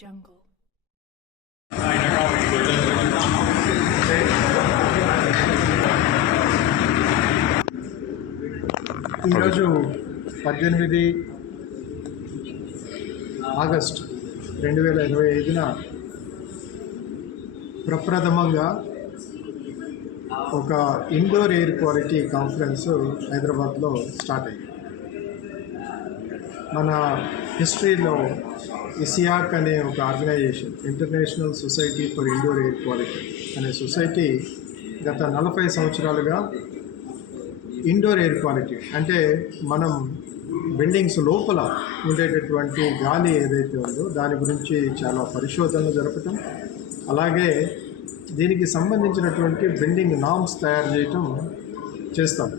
Jungle. ఈరోజు పద్దెనిమిది August రెండు వేల ఇరవై ఐదున ప్రప్రథమంగా ఒక ఇండోర్ ఎయిర్ క్వాలిటీ కాన్ఫరెన్స్ హైదరాబాద్లో స్టార్ట్ అయ్యింది మన హిస్టరీలో ఇసియాక్ అనే ఒక organisation international society for indoor air quality అనే సొసైటీ గత నలభై సంవత్సరాలుగా ఇండోర్ ఎయిర్ క్వాలిటీ అంటే మనం బిల్డింగ్స్ లోపల ఉండేటటువంటి గాలి ఏదైతే ఉందో దాని గురించి చాలా పరిశోధనలు జరపటం అలాగే దీనికి సంబంధించినటువంటి బిల్డింగ్ నామ్స్ తయారు చేయటం చేస్తాం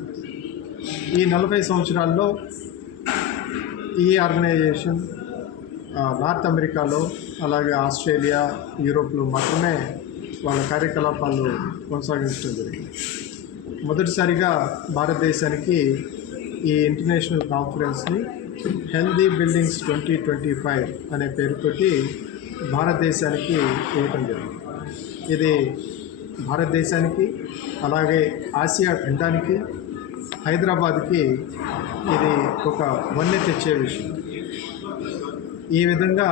ఈ నలభై సంవత్సరాల్లో ఈ ఆర్గనైజేషన్ నార్త్ అమెరికాలో అలాగే ఆస్ట్రేలియా యూరోప్లో మాత్రమే వాళ్ళ కార్యకలాపాలు కొనసాగించడం జరిగింది మొదటిసారిగా భారతదేశానికి ఈ international కాన్ఫరెన్స్ని healthy buildings twenty twenty five అనే పేరుతోటి భారతదేశానికి ఇవ్వటం జరిగింది ఇది భారతదేశానికి అలాగే ఆసియా ఖండానికి హైదరాబాద్కి ఇది ఒక వన్నె తెచ్చే విషయం ఈ విధంగా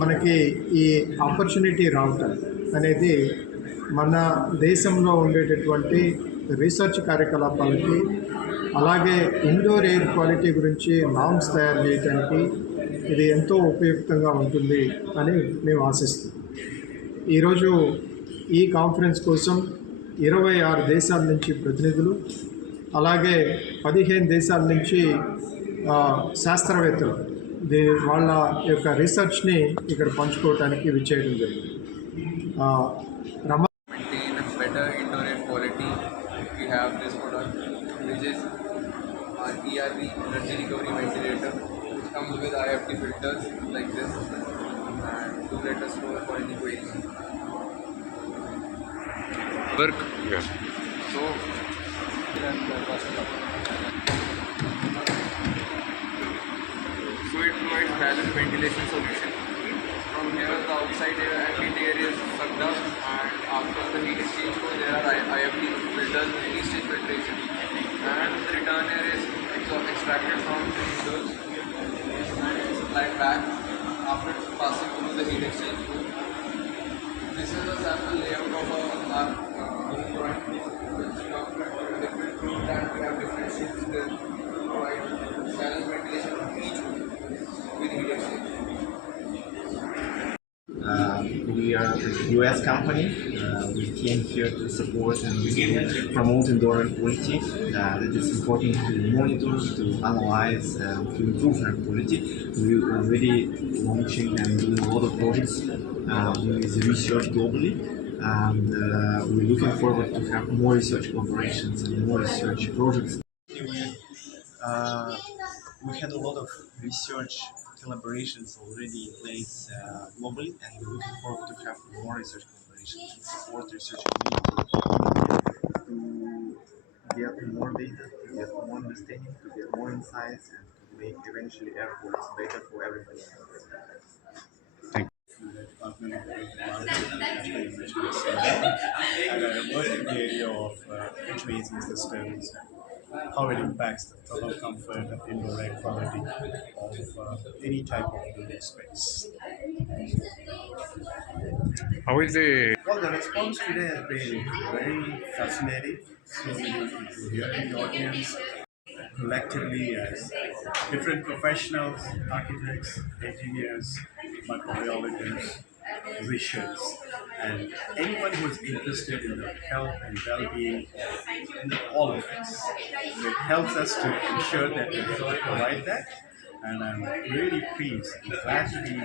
మనకి ఈ ఆపర్చునిటీ రావటం అనేది మన దేశంలో ఉండేటటువంటి రీసెర్చ్ కార్యకలాపాలకి అలాగే ఇండోర్ ఎయిర్ క్వాలిటీ గురించి నామ్స్ తయారు చేయడానికి ఇది ఎంతో ఉపయుక్తంగా ఉంటుంది అని మేము ఆశిస్తాం ఈరోజు ఈ కాన్ఫరెన్స్ కోసం ఇరవై ఆరు దేశాల నుంచి ప్రతినిధులు అలాగే 15 దేశాల నుంచి ఆ శాస్త్రవేత్తలు ది వాళ్ళ యొక్క రీసెర్చ్ ని ఇక్కడ పంచుకోవడానికి విచ్చేయడం జరిగింది ఆ రమండి in better air quality you have this technologies are ERV energy recovery ventilator come with IFT filters like this and to get us over any ways work yeah so So it provides balanced ventilation solution. From here the outside air and heat air is sucked up and after the heat exchange for there are IFT filters, any stage filtration and the return air is extracted from the filters and supplied back after passing through the heat exchange loop. This is a sample layout of our, our uh, uh we have different shifts that provide channel ventilation of each with Uh, we are a US company. Uh, we came here to support and promote indoor air quality. Uh, it is important to monitor, to analyze, uh, to improve air quality. We are already launching and doing a lot of projects uh, with research globally and uh, we're looking forward to have more research collaborations and more research projects. Anyway, uh, we had a lot of research collaborations already in place uh, globally, and we're looking forward to have more research collaborations and support research community to get more data, to get more understanding, to get more insights, and to make eventually airports better for everybody department and I work in the area of information systems, how it impacts the thermal comfort and indoor air quality of uh, any type of building space. How is it? Well, the response today has been very fascinating. So, here hear the audience collectively as different professionals, architects, engineers, my cardiologist, wishes, and anyone who is interested in the health and well-being of all of us. So it helps us to ensure that we provide that, and I'm really pleased and glad to be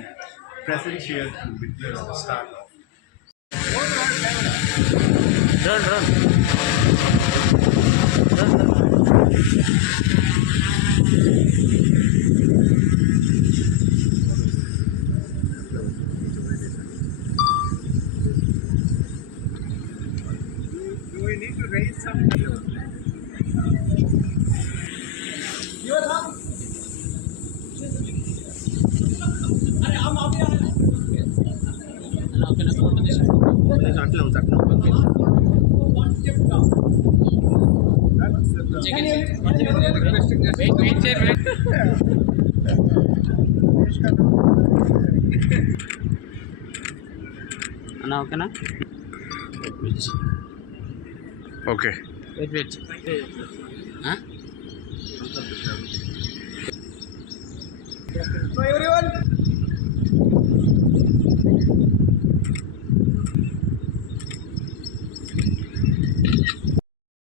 present here to witness the start of. Run, run. Run, run. అట్లే ఉంది అన్న ఓకేనా okay wait wait ఎవరు